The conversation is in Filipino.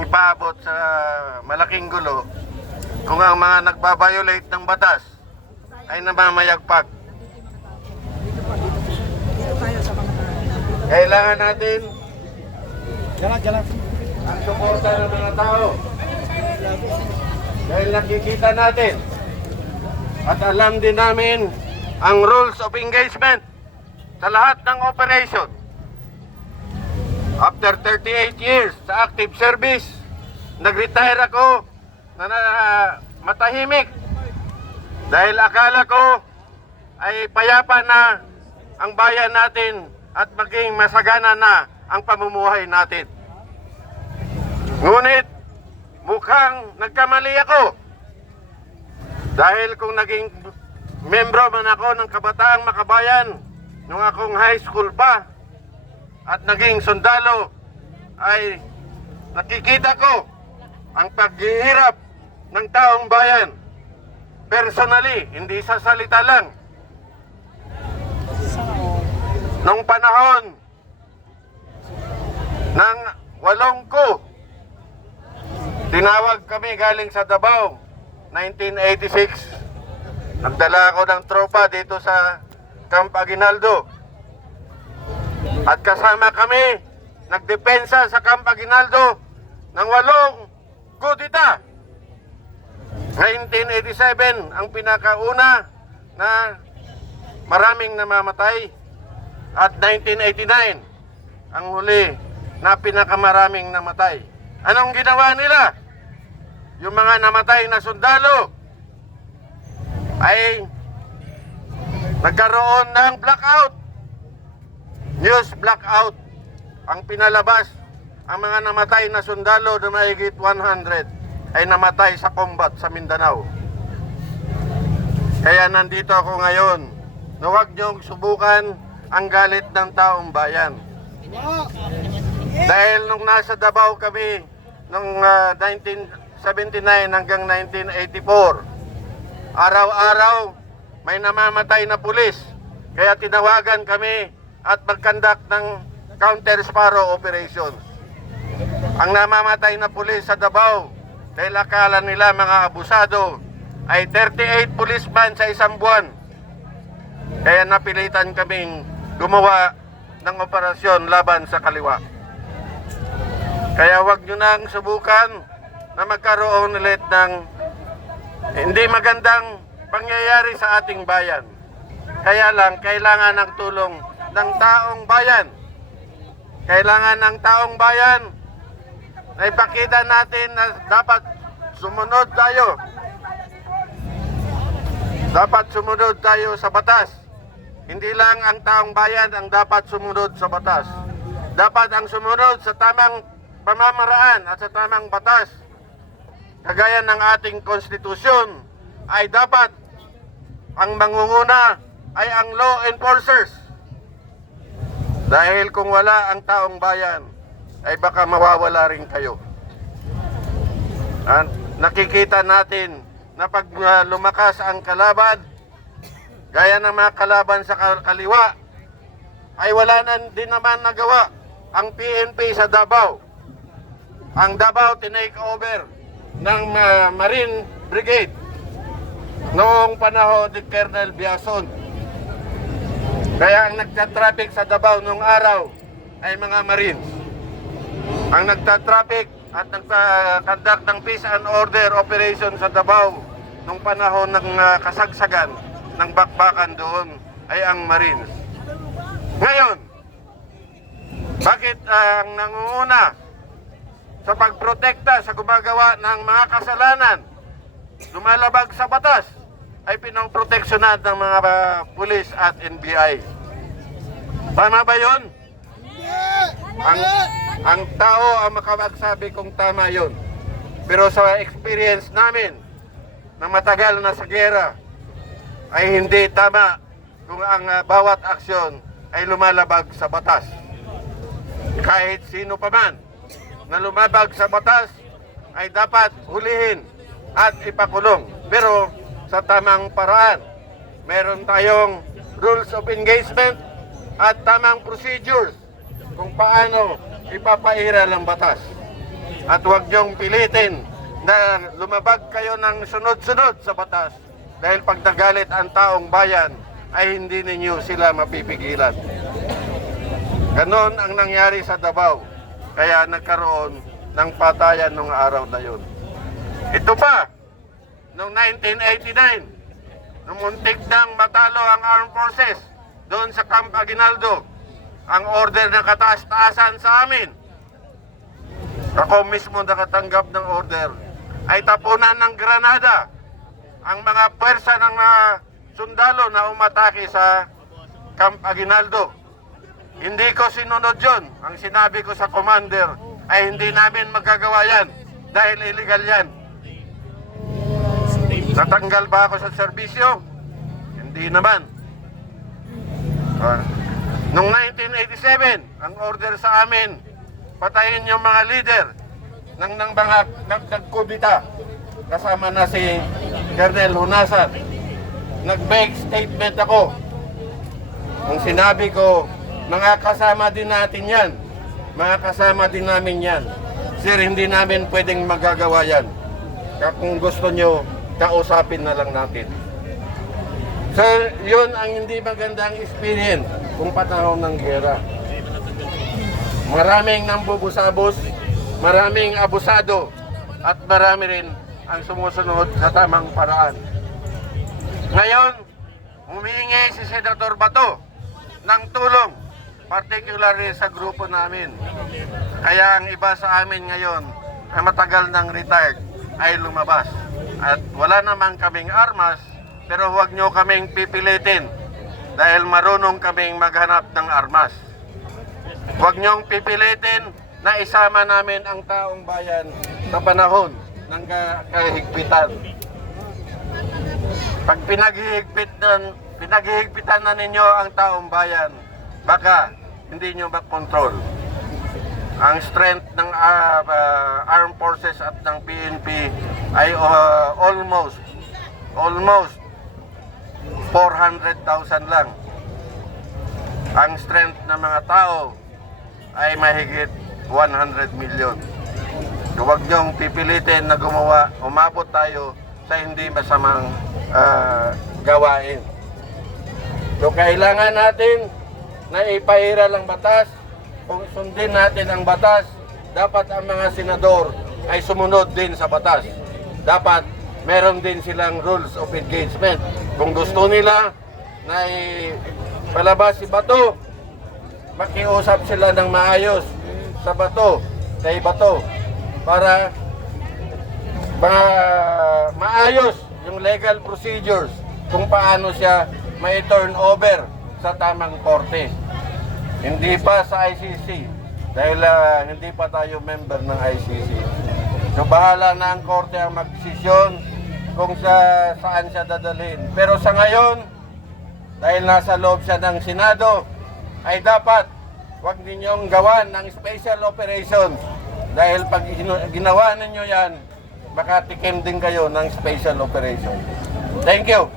ipaabot sa malaking gulo kung ang mga nagbabiolate ng batas ay namamayagpag. Kailangan natin ang suporta ng mga tao dahil nakikita natin at alam din namin ang rules of engagement sa lahat ng operation. After 38 years sa active service, nag-retire ako na matahimik dahil akala ko ay payapa na ang bayan natin at maging masagana na ang pamumuhay natin. Ngunit mukhang nagkamali ako dahil kung naging membro man ako ng Kabataang Makabayan nung akong high school pa at naging sundalo, ay nakikita ko ang paghihirap ng taong bayan personally, hindi sa salita lang. Nung panahon ng 8 ko, tinawag kami galing sa Davao, 1986. Nagdala ako ng tropa dito sa Camp Aguinaldo. At kasama kami, nagdepensa sa Camp Aguinaldo ng 8 kudita. 1987 ang pinakauna na maraming namamatay. At 1989 ang huli na pinakamaraming namatay. Anong ginawa nila? Yung mga namatay na sundalo ay nagkaroon ng blackout. News blackout ang pinalabas. Ang mga namatay na sundalo na mahigit 100 ay namatay sa combat sa Mindanao. Kaya nandito ako ngayon na huwag niyong subukan ang galit ng taong bayan. Dahil nung nasa Davao kami nung 1979 hanggang 1984, araw-araw may namamatay na pulis. Kaya tinawagan kami at mag-conduct ng counter sparrow operations. Ang namamatay na pulis sa Davao, dahil akala nila mga abusado, ay 38 policemen sa isang buwan. Kaya napilitan kaming gumawa ng operasyon laban sa kaliwa. Kaya wag nyo nang subukan na magkaroon ulit ng hindi magandang pangyayari sa ating bayan. Kaya lang, kailangan ng tulong ng taong bayan. Kailangan ng taong bayan na ipakita natin na dapat sumunod tayo. Dapat sumunod tayo sa batas. Hindi lang ang taong bayan ang dapat sumunod sa batas. Dapat ang sumunod sa tamang pamamaraan at sa tamang batas. Kagaya ng ating konstitusyon, ay dapat ang mangunguna ay ang law enforcers. Dahil kung wala ang taong bayan, ay baka mawawala rin kayo. Nakikita natin na pag lumakas ang kalaban, gaya ng mga kalaban sa kaliwa, ay wala na din naman nagawa ang PNP sa Davao. Ang Davao tinake over ng Marine Brigade noong panahon ni Colonel Biason. Kaya ang nagtatraffic sa Davao noong araw ay mga Marines. Ang nagtatraffic at nagtaconduct ng peace and order operation sa Davao noong panahon ng kasagsagan ng bakbakan doon ay ang Marines. Ngayon, bakit ang nangunguna sa pagprotekta sa gumagawa ng mga kasalanan, lumalabag sa batas, ay pinoproteksyonan ng mga pulis at NBI? Tama ba yun? Ang tao ang makapagsabi kung tama yun. Pero sa experience namin na matagal na sa gera, ay hindi tama kung ang bawat aksyon ay lumalabag sa batas. Kahit sino pa man na lumabag sa batas ay dapat hulihin at ipakulong. Pero sa tamang paraan. Meron tayong rules of engagement at tamang procedures kung paano ipapairal ang batas. At huwag niyong pilitin na lumabag kayo ng sunod-sunod sa batas. Dahil pag nagalit ang taong bayan, ay hindi ninyo sila mapipigilan. Ganon ang nangyari sa Davao. Kaya nagkaroon ng patayan nung araw na yun. Ito pa, noong 1989, nung muntik nang matalo ang armed forces doon sa Camp Aguinaldo, ang order ng kataas-taasan sa amin, ako mismo nakatanggap ng order, ay tapunan ng granada ang mga pwersa ng mga sundalo na umatake sa Camp Aguinaldo. Hindi ko sinunod yun. Ang sinabi ko sa commander ay hindi namin magagawa yan dahil illegal yan. Natanggal ba ako sa serbisyo? Hindi naman. Noong 1987, ang order sa amin, patayin yung mga leader ng mga nagkubita. Kasama na si Colonel Hunasan. Nag-make statement ako. Nung sinabi ko, mga kasama din natin yan. Mga kasama din namin yan. Sir, hindi namin pwedeng magagawa yan. Kung gusto nyo, kausapin na lang natin. So, yun ang hindi magandang experience kung panahon ng gera. Maraming nambubusabos, maraming abusado, at marami rin ang sumusunod sa tamang paraan. Ngayon, humihingi si Senator Bato ng tulong, particularly sa grupo namin. Kaya ang iba sa amin ngayon ay matagal ng retired ay lumabas. At wala naman kaming armas, pero huwag nyo kaming pipilitin dahil marunong kaming maghanap ng armas. Huwag nyong pipilitin na isama namin ang taong bayan sa panahon ng kahigpitan. Pag pinaghihigpitan na ninyo ang taong bayan, baka hindi nyo makontrol. Ang strength ng armed forces at ng PNP ay almost 400,000 lang. Ang strength ng mga tao ay mahigit 100 million. So, huwag niyong pipilitin na umabot tayo sa hindi masamang gawain. So, kailangan natin na ipairal ang batas. Kung sundin natin ang batas, dapat ang mga senador ay sumunod din sa batas. Dapat meron din silang rules of engagement. Kung gusto nila na palabas si Bato, makiusap sila ng maayos sa Bato, kay Bato, para maayos yung legal procedures kung paano siya may turn over sa tamang korte. Hindi pa sa ICC dahil hindi pa tayo member ng ICC. So bahala na ang korte ang magdesisyon kung saan siya dadalhin. Pero sa ngayon, dahil nasa loob siya ng Senado, ay dapat wag ninyong gawan ng special operation. Dahil pag ginawa ninyo yan, baka tikim din kayo ng special operation. Thank you.